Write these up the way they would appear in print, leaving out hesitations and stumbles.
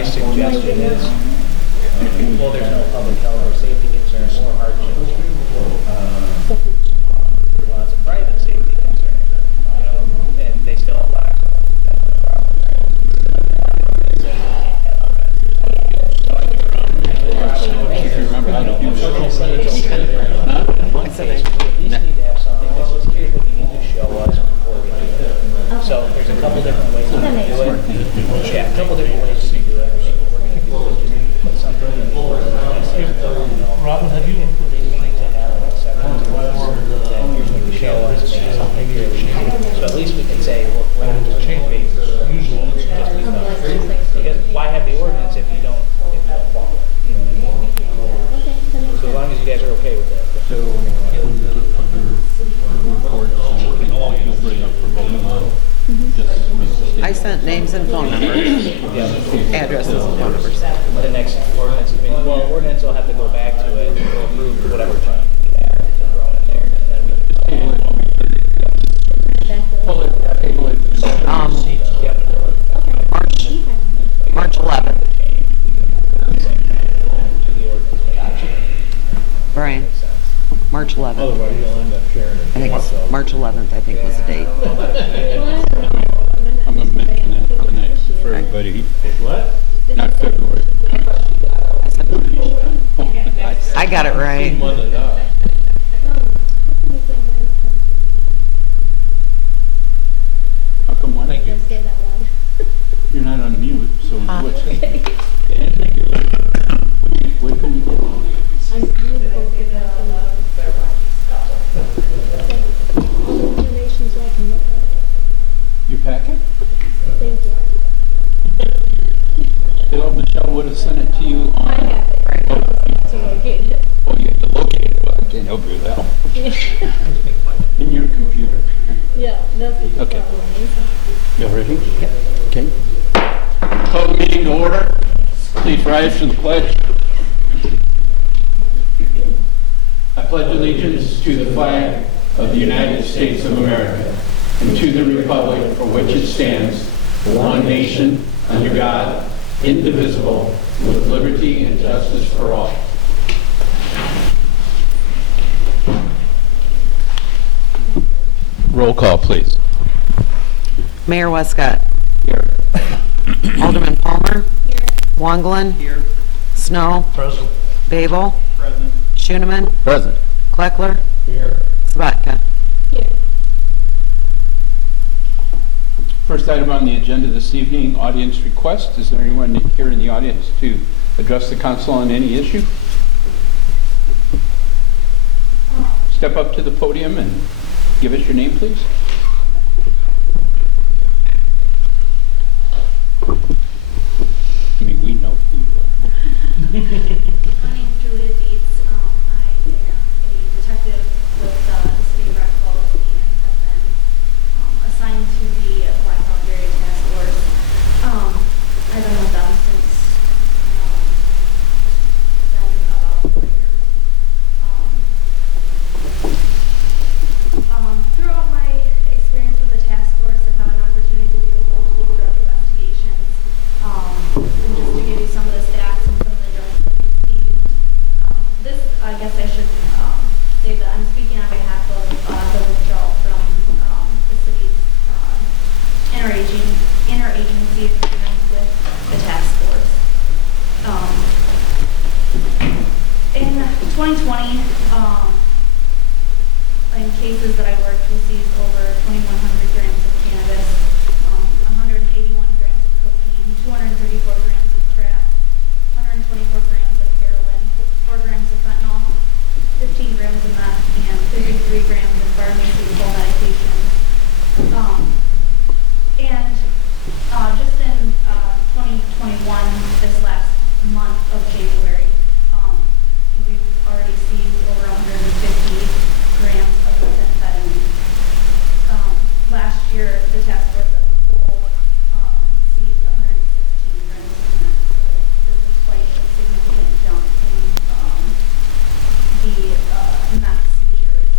my suggestion is, well, there's no public health or safety concerns or hardship. Well, it's a private safety concern, you know, and they still allow. Remember how to do that. At least need to have something that says, here's what you need to show us before we do it. So there's a couple different ways to do it. Yeah, a couple different ways to do it. We're going to do it. Just put something in the order. Robin, have you Here's what you show us. So at least we can say, look, we're going to change papers. usually? Because why have the ordinance if you don't follow it? You know what I mean? So as long as you guys are okay with that. So when you get your report, you'll bring up for voting on just I sent names and phone numbers, addresses and phone numbers. The next ordinance, ordinance will have to go back to it and go approve whatever change we have to throw in there. And then we March 11th. Brian, March 11th. Otherwise, you'll end up sharing it. I think it's March 11th, I think was the date. I'm going to mention that tonight for everybody. What? Not February. I got it right. How come one? Thank you. You're not on mute, so what's it? What can you do? Your packet? Thank you. Michelle would have sent it to you on. I have it. To locate it. Oh, you have to locate it, but I can't help you with that. In your computer. Yeah, that's what the Okay. problem is. You ready? Okay. Call the meeting to order. Please rise for the pledge. I pledge allegiance to the flag of the United States of America and to the republic for which it stands, one nation, under God, indivisible, with liberty and justice for all. Roll call, please. Mayor Westcott. Here. Alderman Palmer. Here. Wongelen. Here. Snow. Present. Babel. Present. Schoeneman. Present. Kleckler. Here. Sabatka. Here. First item on the agenda this evening, audience request. Is there anyone here in the audience to address the council on any issue? Step up to the podium and give us your name, please. I mean, we know who you are. My name is Julia Dietz. I am a detective with the city of Rock Falls and have been assigned to the Blackhawk Area Task Force. I've been with them since been about 4 years. Throughout my experience with the task force, I've had an opportunity to do multiple drug investigations. And just to give you some of the stats and some of the drugs that we've received. This, I guess I should say that I'm speaking on behalf of the withdrawal from the city's interagency agreement with the task force. In 2020, in cases that I worked, we seized over 2,100 grams of cannabis, 181 grams of cocaine, 234 grams of crack, 124 grams of heroin, 4 grams of fentanyl, 15 grams of meth, and 53 grams of pharmaceutical medication. Just in 2021, this last month of January, we've already seized over 150 grams of methamphetamine. Last year, the task force as a whole seized 116 grams of meth. So this is quite a significant jump in the meth seizures.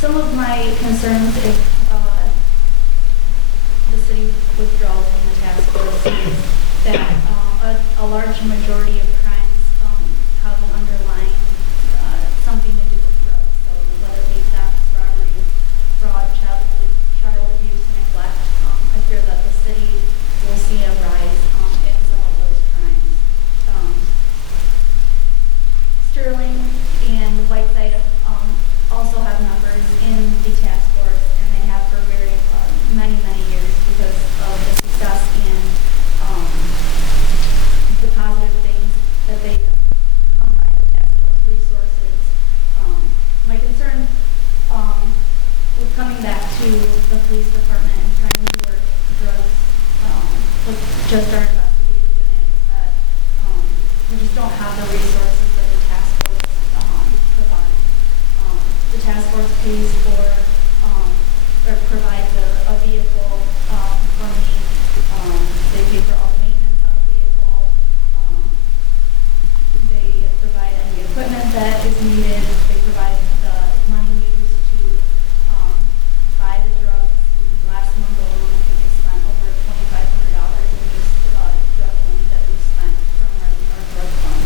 Some of my concerns, if large majority of crimes have an underlying something to do with drugs. So whether it be theft, robbery, fraud, child abuse, neglect, I fear that the city will see a rise in some of those crimes. Sterling and Whiteside also have members in the task force, and they have for very many years because of the success and the positive things that they have come by the task force resources. My concern with coming back to the police department and trying to work drugs with just our investigators in it is that we just don't have the resources that the task force provides. The task force pays for or provides a vehicle for me. They pay for all the maintenance on the vehicle. They provide any equipment that is needed. They provide the money used to buy the drugs. And last month alone, I think we spent over $2,500 in just drug money that we spent from our drug fund.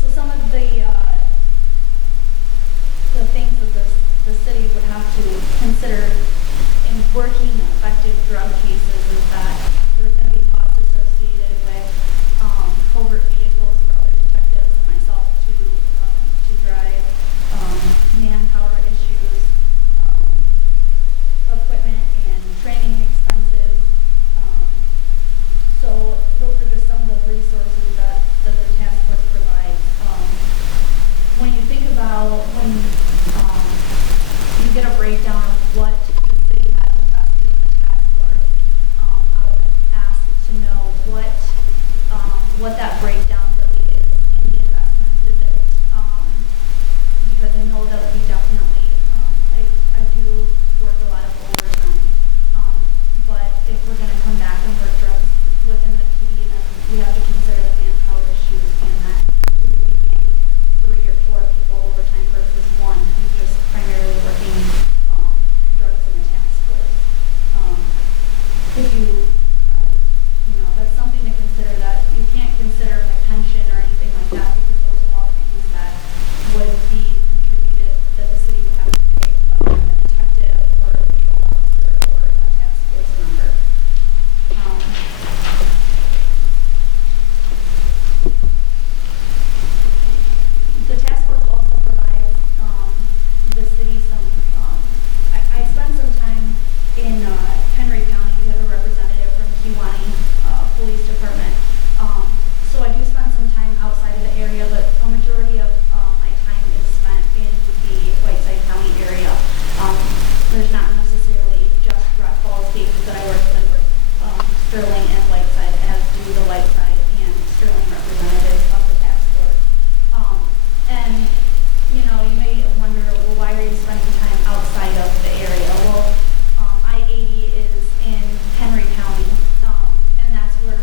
So some of the things that the city would have to consider in working effective drug cases is that there's going to be costs associated with covert vehicles for other detectives and myself to drive, manpower issues, equipment and training expenses. So those are just some of the resources that the task force provides. When you think about when you get a breakdown of what the city has invested in the task force, I would ask to know what that breakdown really is in the investment. Is it, because I know that we definitely, I do work a lot of overtime, but if we're going to come back and work drugs within the PD, then we have to consider the manpower issues and that 3 or 4 people overtime versus one who's just primarily working drugs in the task force. If that's something to consider, that you can't consider like pension or anything like that because those are all things that would be contributed that the city would have to pay a detective or a patrol officer or a task force member. The task force also provides the city some, I spent some time in Henry County. We have a representative from Kewanee Police Department. So I do spend some time outside of the area, but a majority of my time is spent in the Whiteside County area. There's not necessarily just Rock Falls cases that I work with Sterling and Whiteside, as do the Whiteside and Sterling representatives of the task force. And, you may wonder, well, why are you spending time outside of the area? Well, I-80 is in Henry County, and that's where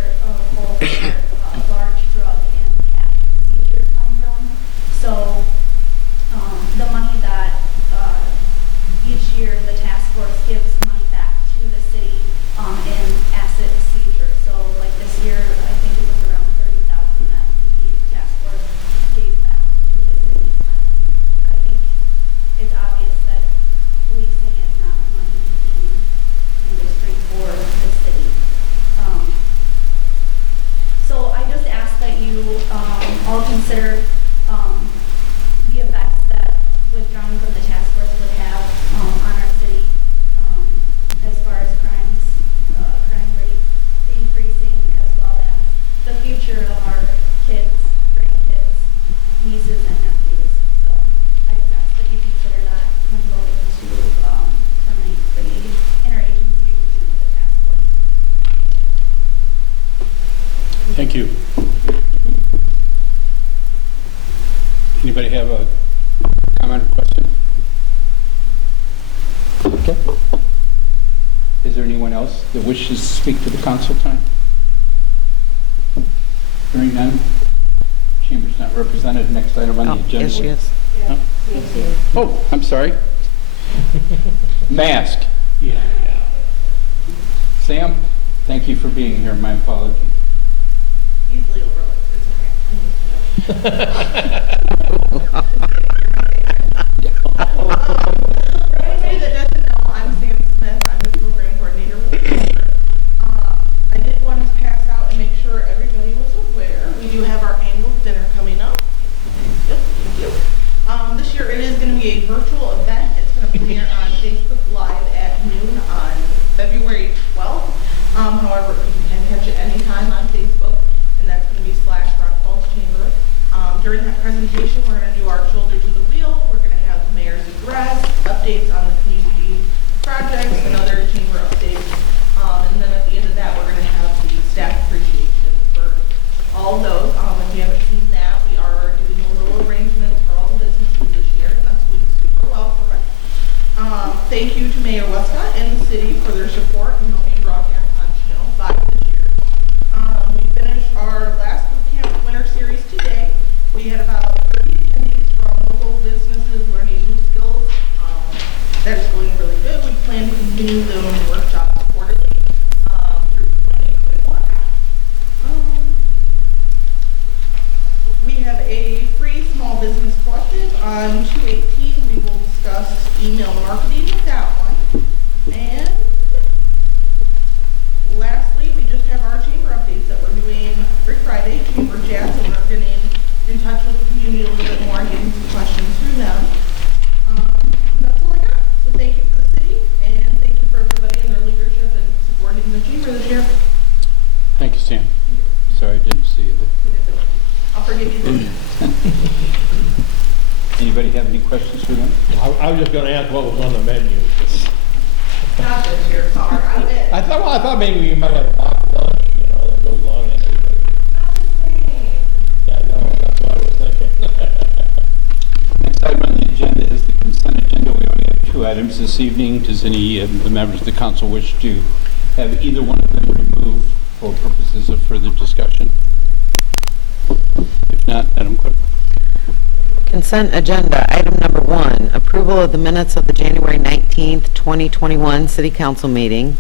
both our large drug and cash seizures come from. So the money that each year the task force gives money back to the city in asset seizure. So like this year, I think it was around $30,000 that the task force gave back to the city. I think it's obvious that policing is not a money-making industry for the city. So I just ask that you all consider the effects that withdrawing from the task force would have on our city as far as crime rate increasing, as well as the future of our kids, grandkids, nieces, and nephews. So I just ask that you consider that when voting to terminate the interagency agreement with the task force. Thank you. Anybody have a comment or question? Okay. Is there anyone else that wishes to speak to the council tonight? Hearing none. Chamber's not represented. Next item on the agenda. Yes, she is. Huh? Oh, I'm sorry. Mask. Yeah. Sam, thank you for being here. My apologies. Easily overlooked, it's okay. For anybody that doesn't know, I'm Sam Smith, I'm the program coordinator with the Chamber. I did want to pass out and make sure everybody was aware, we do have our annual dinner coming up. Yep, thank you. This year it is going to be a virtual event, it's going to premiere on Facebook Live at noon on February 12th. However, you can catch it anytime on Facebook, and that's going to be /Rock Falls Chamber. During that presentation, we're going to do our shoulder to the wheel. We're going to have the mayor's address, updates on the community projects, and other chamber updates. And then at the end of that, we're going to have the staff appreciation for all those. If you haven't seen that, we are doing a little arrangement for all the businesses this year, and that's going super well for us. Thank you to Mayor Westcott and the city for their support in helping broadcast on Channel 5 this year. We finished our last boot camp winter series today. We had about 30 attendees from local businesses learning new skills. That is going really good. We plan to continue those workshops quarterly through 2021. We have a free small business collective on 2/18. We will discuss email marketing with that one. And lastly, we just have our chamber updates that we're doing every Friday, Chamber Chats, and we're getting in touch with the community a little bit more and getting some questions through them. That's all I got. So thank you for the city, and thank you for everybody and their leadership and supporting the chamber this year. Thank you, Sam. Sorry I didn't see you there. I'll forgive you. Anybody have any questions for them? I was just gonna ask what was on the menu. Not this year, sorry. I did. I thought maybe we might have a box lunch, that goes along with it. Yeah, I know, that's what I was thinking. Next item on the agenda is the consent agenda. We only have 2 items this evening. Does any of the members of the council wish to have either one of them removed for purposes of further discussion? If not, Madam Clerk. Consent agenda, item number 1, approval of the minutes of the January 19th, 2021 City Council meeting.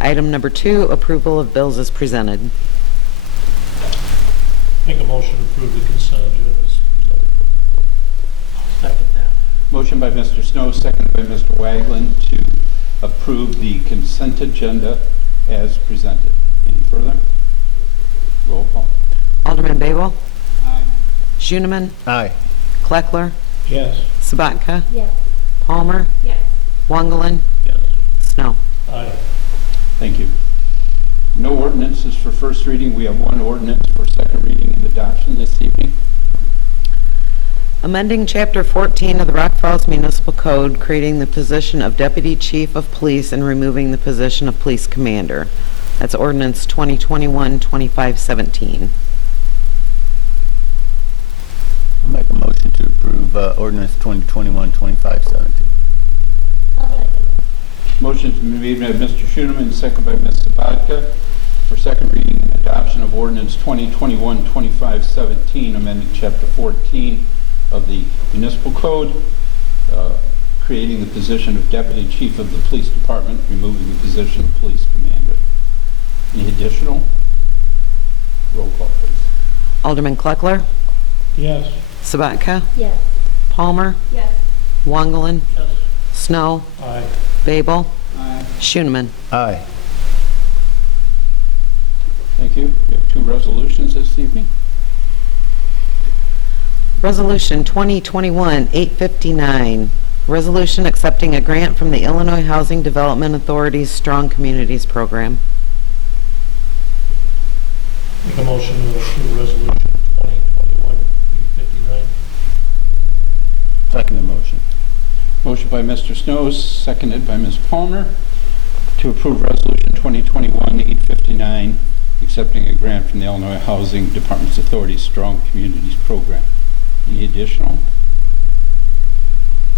Item number 2, approval of bills as presented. Make a motion to approve the consent agenda. Second that. Motion by Mr. Snow, seconded by Mr. Wagland to approve the consent agenda as presented. Any further? Roll call. Alderman Babel, Aye. Schoeneman, Aye. Kleckler, Yes. Sabatka, Yes. Palmer, Yes. Wangelin, Yes. Snow. Aye. Thank you. No ordinances for first reading. We have 1 ordinance for second reading and adoption this evening. Amending Chapter 14 of the Rock Falls Municipal Code, creating the position of Deputy Chief of Police and removing the position of Police Commander. That's ordinance 2021-2517. I'll make a motion to approve ordinance 2021-2517. I'll second. Motion to be made by Mr. Schoeneman, second by Ms. Sabatka, for second reading and adoption of ordinance 2021-2517, amending Chapter 14 of the Municipal Code, creating the position of Deputy Chief of the Police Department, removing the position of Police Commander. Any additional? Roll call, please. Alderman Kleckler, Yes. Sabatka, Yes. Palmer, Yes. Wangelin, Yes. Snow, Aye. Babel, Aye. Schoeneman. Aye. Thank you. We have 2 resolutions this evening. Resolution 2021-859, resolution accepting a grant from the Illinois Housing Development Authority's Strong Communities Program. Make a motion to approve resolution 2021-859. Second the motion. Motion by Mr. Snow, seconded by Ms. Palmer, to approve Resolution 2021-859, accepting a grant from the Illinois Housing Department's Authority's Strong Communities Program. Any additional?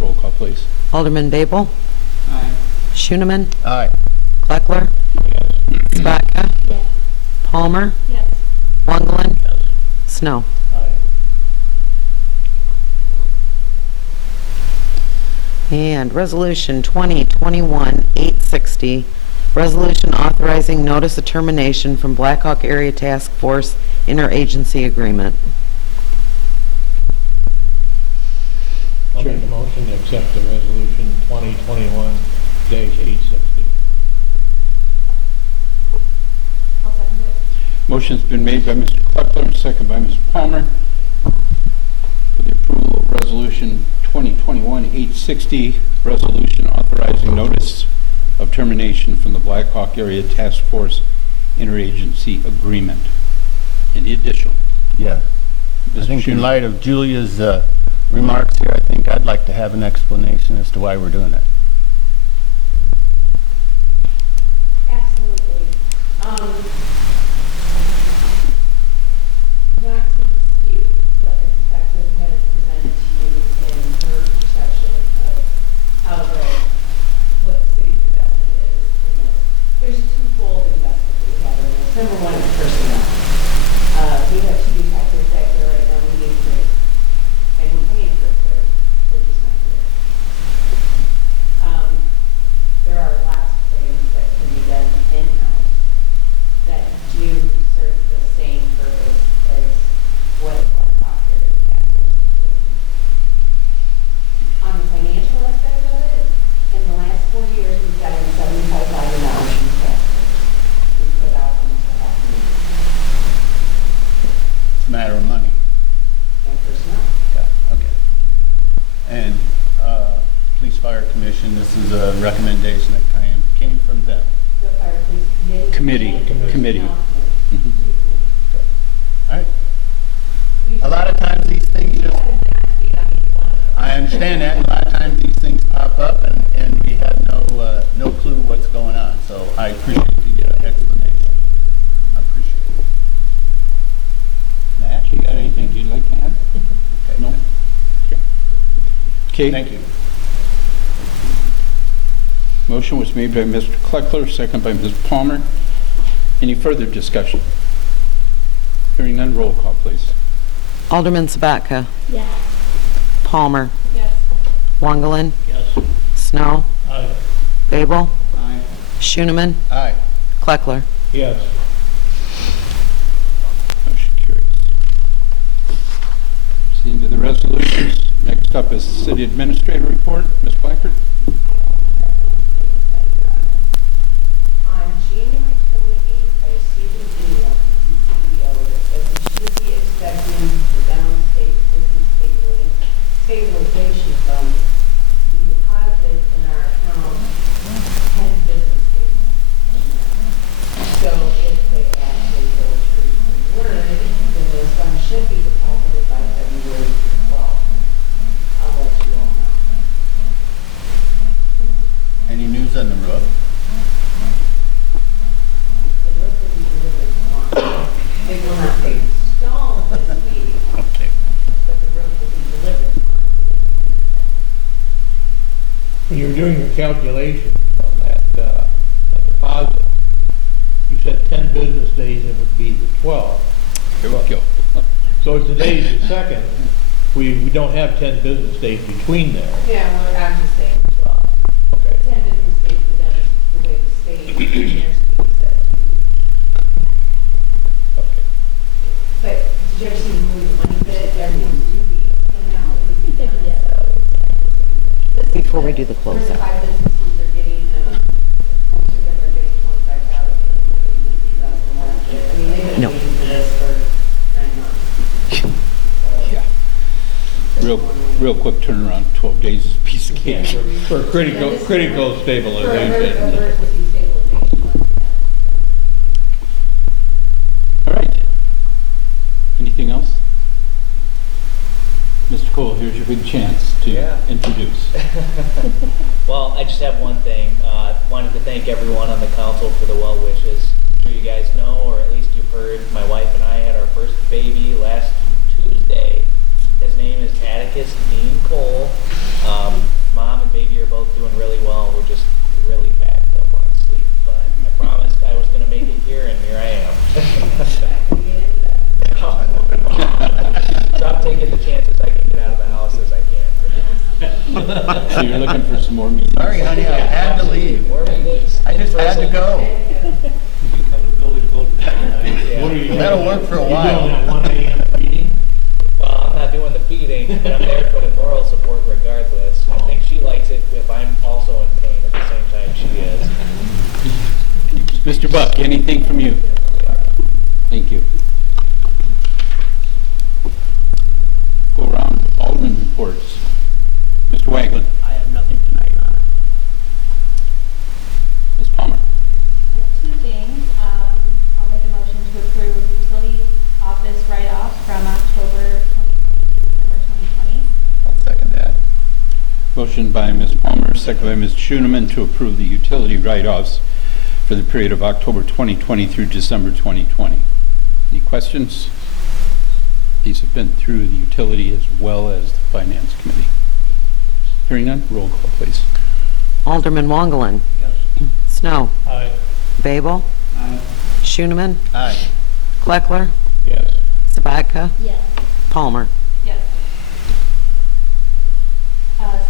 Roll call, please. Alderman Babel, Aye. Schoeneman, Aye. Kleckler, Yes. Sabatka, Yes. Palmer, Yes. Wangelin, Yes. Snow. Aye. And Resolution 2021-860, resolution authorizing notice of termination from Blackhawk Area Task Force interagency agreement. I'll make a motion to accept the resolution 2021-860. I'll second it. Motion's been made by Mr. Kleckler, second by Ms. Palmer, for the approval of Resolution 2021-860, resolution authorizing notice of termination from the Blackhawk Area Task Force Interagency Agreement. Any additional? Yeah. I Mr. think in Schumer. light of Julia's remarks here, I think I'd like to have an explanation as to why we're doing it. Absolutely. Not to dispute what the detective has presented to you in her perception of how what the city's investment is in this. There's a twofold investment that we have in this. Number one is personnel. We have 2 detectives back there right now, we need 3. And we're paying for a third, they're just not here. There are lots of things that can be done in-house that do serve the same purpose as what Blackhawk Area Task Force is doing. On the financial aspect of it, in the last 4 years, we've gotten $75,000 from the task force. We've put out almost $500,000 It's a matter of money. in personnel. Yeah, okay. And Police Fire Commission, this is a recommendation that came from them. The fire police committee. Committee. and personnel Mhm. committee. All right. A lot of times these things just, I understand that, and a lot of times these things pop up and we have no clue what's going on. So I appreciate the explanation. I appreciate it. Matt, You got anything you'd like to add? Okay. No? Okay. Thank you. Motion was made by Mr. Kleckler, second by Ms. Palmer. Any further discussion? Hearing none, roll call, please. Alderman Sabatka. Yes. Palmer. Yes. Wangelin. Yes. Snow. Aye. Babel. Aye. Schooneman. Aye. Kleckler. Yes. Motion carries. That's the end of the resolutions. Next up is the City Administrator Report. Ms. Blackford? On January 28th, I received an email from DCEO that said we should be expecting the downstate business stabilization fund to be deposited in our account 10 business days. So if they actually go true to the word, then those funds should be deposited by February 12th. I'll let you all know. Any news on the roof? The roof will be delivered tomorrow. They will not take stone this week, Okay. but the roof will be delivered. When you were doing your calculation on that deposit, you said 10 business days, it would be the 12th. Here we go. So if today's the 2nd, we don't have 10 business days between there. Yeah, well, I'm just saying 12. Okay. 10 business days for them is the way the state and their state says. Okay. But did you ever see the movie The Money Pit? Everything's 2 weeks from now, it would be done, so. This is Before we do the where the closeout. 5 businesses are getting, most of them are getting 25,000, getting 50,000 left. I mean, they've been No. waiting for this for 9 months. So, Yeah. that's Real, one way. real quick turnaround, 12 days is a piece of cake. For critical For stabilization. emergency stabilization fund, yeah. All right. Anything else? Mr. Cole, here's your big chance to Yeah. introduce. Well, I just have one thing. Wanted to thank everyone on the council for the well wishes. I'm sure you guys know, or at least you've heard, my wife and I had our first baby last Tuesday. His name is Atticus Dean Cole. Mom and baby are both doing really well. We're just really backed up on sleep. But I promised I was going to make it here, and here I am. So I'm taking the chances I can get out of the house as I can for now. So you're looking for some more meetings? Sorry, honey, I had to leave. More meetings. I just had to go. Yeah. What are you That'll work for a You doing while. that 1 a.m. meeting? Well, I'm not doing the feeding, but I'm there for the moral support regardless. I think she likes it if I'm also in pain at the same time she is. Mr. Buck, anything from you? Thank you. Go around with Alderman reports. Mr. Wagland. I have nothing tonight, Your Honor. Ms. Palmer. I have two things. I'll make a motion to approve utility office write-offs from October 2020 to December 2020. I'll second that. Motion by Ms. Palmer, second by Ms. Schoeneman to approve the utility write-offs for the period of October 2020 through December 2020. Any questions? These have been through the utility as well as the finance committee. Hearing none, roll call, please. Alderman Wangelin. Yes. Snow. Aye. Babel. Aye. Schooneman. Aye. Kleckler. Yes. Sabatka. Yes. Palmer. Yes.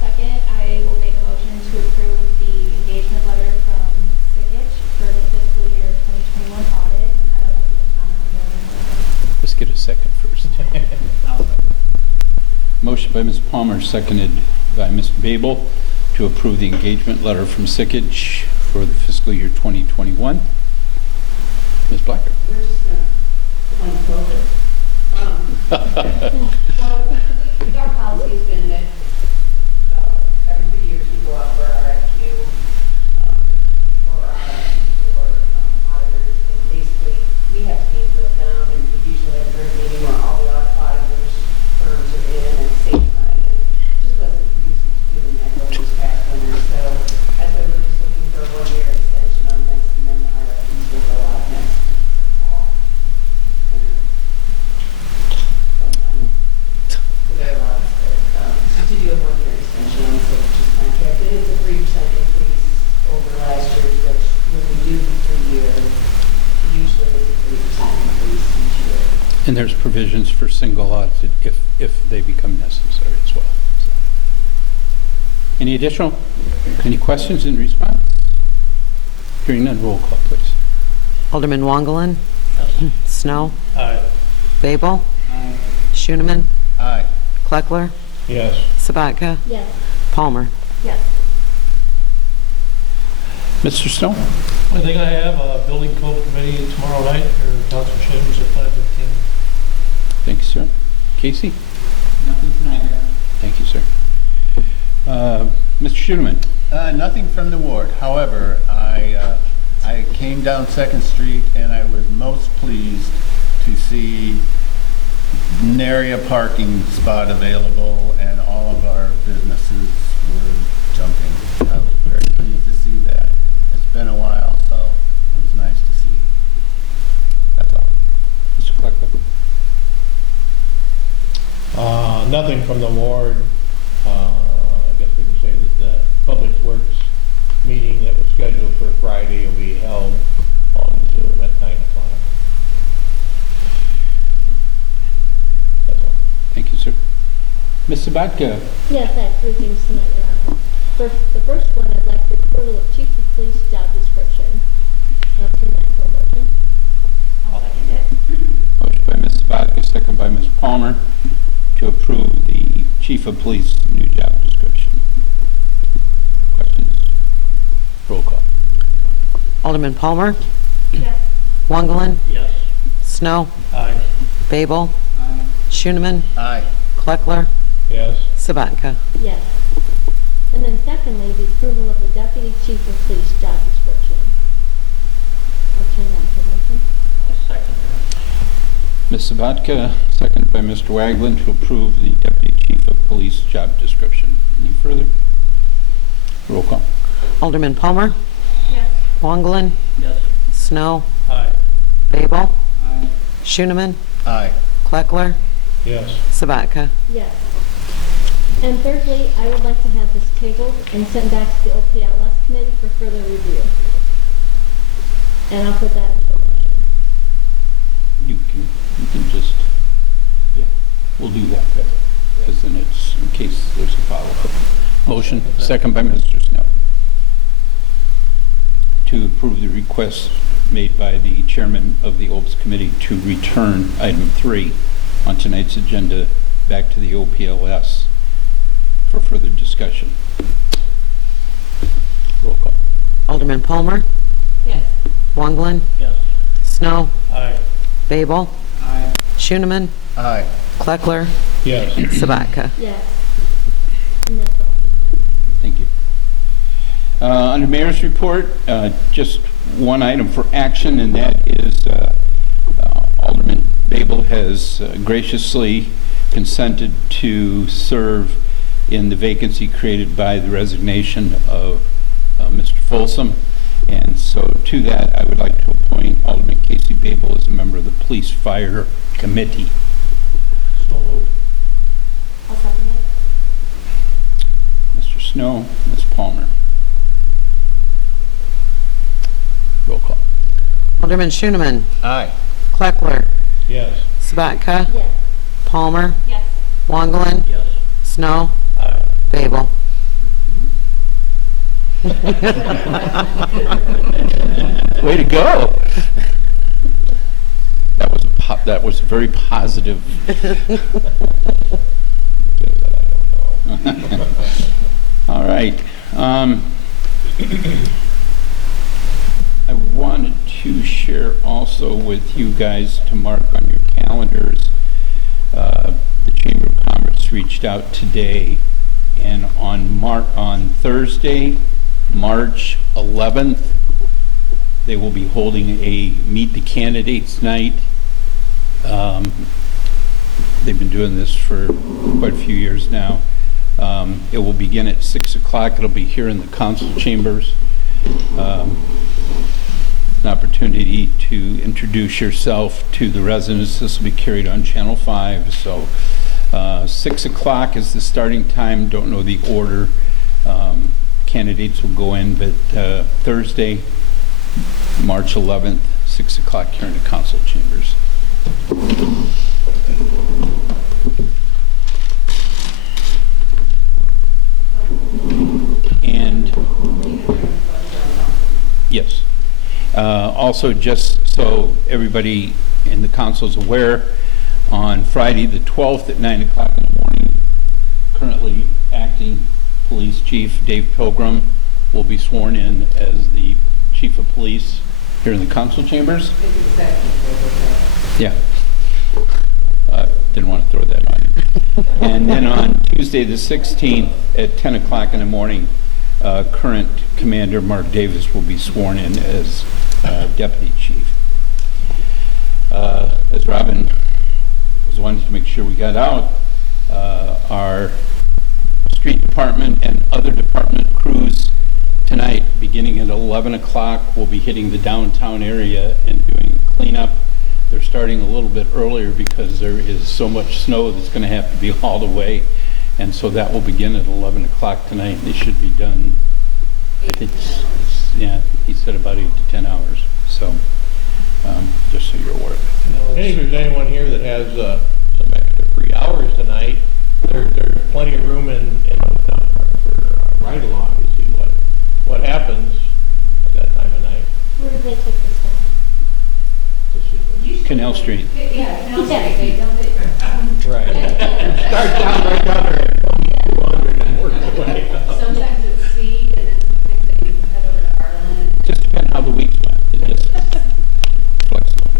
Second, I will make a motion to approve the engagement letter from Sikich for the fiscal year 2021 audit. I don't know if you can comment on that. Let's get a second first. I'll- Motion by Ms. Palmer, seconded by Mr. Babel to approve the engagement letter from Sikich for the fiscal year 2021. Ms. Blacker. We're just gonna point COVID. Well, our policy has been that every 3 years we go out for RFQ for auditors, and basically we have to meet with them, and we usually have a third meeting where all the auditors firms are in and same time, and it just wasn't used to doing that over this past winter. So that's why we're just looking for a 1-year extension on this, and then the RFPs will go out next fall. Sometime. There are lots to do a 1-year extension on the Sikich contract, and it's a 3% increase over last year, which when we do the 3 years, usually it's a 3% increase each year. And there's provisions for single audit if they become necessary as well. So. Any additional? Any questions in response? Hearing none, roll call, please. Alderman Wangelin. Yes. Snow. Aye. Babel. Aye. Schooneman. Aye. Kleckler. Yes. Sabatka. Yes. Palmer. Yes. Mr. Snow? One thing I have, building code committee tomorrow night, or council chambers at 5:15. Thank you, sir. Casey? Nothing tonight, Your Honor. Thank you, sir. Mr. Schooneman? Nothing from the ward. However, I came down Second Street and I was most pleased to see nary a parking spot available and all of our businesses were jumping. I was very pleased to see that. It's been a while, so it was nice to see. That's all. Mr. Kleckler? Nothing from the ward. I guess we can say that the Public Works meeting that was scheduled for Friday will be held on Zoom at 9 o'clock. That's all. Thank you, sir. Ms. Sabatka? Yes, I have 3 things tonight, Your Honor. The first one, I'd like the approval of chief of police job description. I'll turn that to a motion. I'll second it. Motion by Ms. Sabatka, second by Ms. Palmer to approve the chief of police new job description. Questions? Roll call. Alderman Palmer. Yes. Wangelin. Yes. Snow. Aye. Babel. Aye. Schooneman. Aye. Kleckler. Yes. Yes. Sabatka. And then secondly, the approval of the deputy chief of police job description. I'll turn that to a motion. I'll second that. Ms. Sabatka, seconded by Mr. Wagland to approve the deputy chief of police job description. Any further? Roll call. Alderman Palmer. Yes. Wangelin. Yes. Snow. Aye. Babel. Aye. Schooneman. Aye. Kleckler. Yes. Yes. Sabatka. And thirdly, I would like to have this tabled and sent back to the OPLS committee for further review. And I'll put that into motion. You can just, yeah, we'll do that, because then it's, in case there's a follow-up. Motion, second by Mr. Snell. To approve the request made by the chairman of the OPS committee to return item 3 on tonight's agenda back to the OPLS for further discussion. Roll call. Alderman Palmer? Yes. Wonglen? Yes. Snow? Aye. Babel? Aye. Schooneman? Aye. Kleckler? Yes. Sabatka? Yes. And that's all. Thank you. Under Mayor's report, just one item for action, and that is Alderman Babel has graciously consented to serve in the vacancy created by the resignation of Mr. Folsom. And so to that, I would like to appoint Alderman Casey Babel as a member of the Police Fire Committee. I'll second it. Mr. Snow, Ms. Palmer. Roll call. Alderman Schooneman? Aye. Kleckler? Yes. Sabatka? Yes. Palmer? Yes. Wonglen? Yes. Snow? Aye. Babel? Way to go. That was very positive. All right. I wanted to share also with you guys to mark on your calendars. The Chamber of Commerce reached out today, and on Thursday, March 11th, they will be holding a Meet the Candidates night. They've been doing this for quite a few years now. It will begin at 6 o'clock. It'll be here in the council chambers. An opportunity to introduce yourself to the residents. This will be carried on Channel 5. So 6 o'clock is the starting time. Don't know the order. Candidates will go in, but Thursday, March 11th, 6 o'clock here in the council chambers. And yes, also just so everybody in the council is aware, on Friday the 12th at 9 o'clock in the morning, currently acting Police Chief Dave Pilgrim will be sworn in as the Chief of Police here in the council chambers. Yeah. Didn't want to throw that on you. And then on Tuesday the 16th at 10 o'clock in the morning, current Commander Mark Davis will be sworn in as Deputy Chief. As Robin was wanting to make sure we got out, our street department and other department crews tonight, beginning at 11 o'clock, will be hitting the downtown area and doing cleanup. They're starting a little bit earlier because there is so much snow that's going to have to be hauled away. And so that will begin at 11 o'clock tonight. They should be done, I think, yeah, he said about 8 to 10 hours. So just so you're aware of it. And if there's anyone here that has some extra free hours tonight, there's plenty of room in the dump truck for ride-along to see what happens at that time of night. Where did they take this from? Canal Street. Yeah, Canal Street, they dump it. Right. Start down right down there at 200 and work the way up. Sometimes it's seed, and then sometimes they head over to Arlen. Just depends how the weeks went. It just flexible.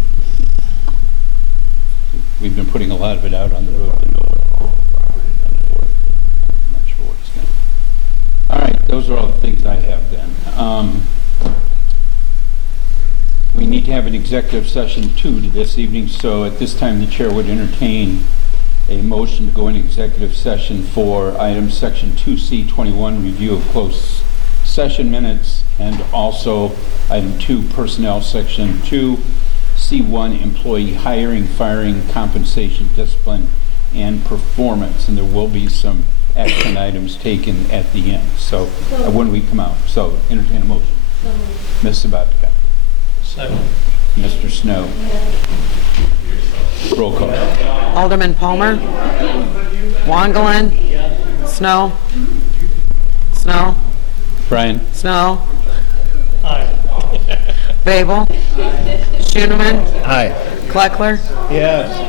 We've been putting a lot of it out on the road to Nova. I'm not sure what it's going to. All right, those are all the things I have then. We need to have an executive session too this evening, so at this time the chair would entertain a motion to go into executive session for item section 2C21, review of closed session minutes, and also item 2, personnel section 2C1, employee hiring, firing, compensation, discipline, and performance. And there will be some action items taken at the end. So when we come out, so entertain a motion. Ms. Sabatka. Second. Mr. Snow. Roll call. Alderman Palmer? Wongelen? Snow? Snow? Brian? Snow? Aye. Babel? Schoeneman? Aye. Kleckler? Yes.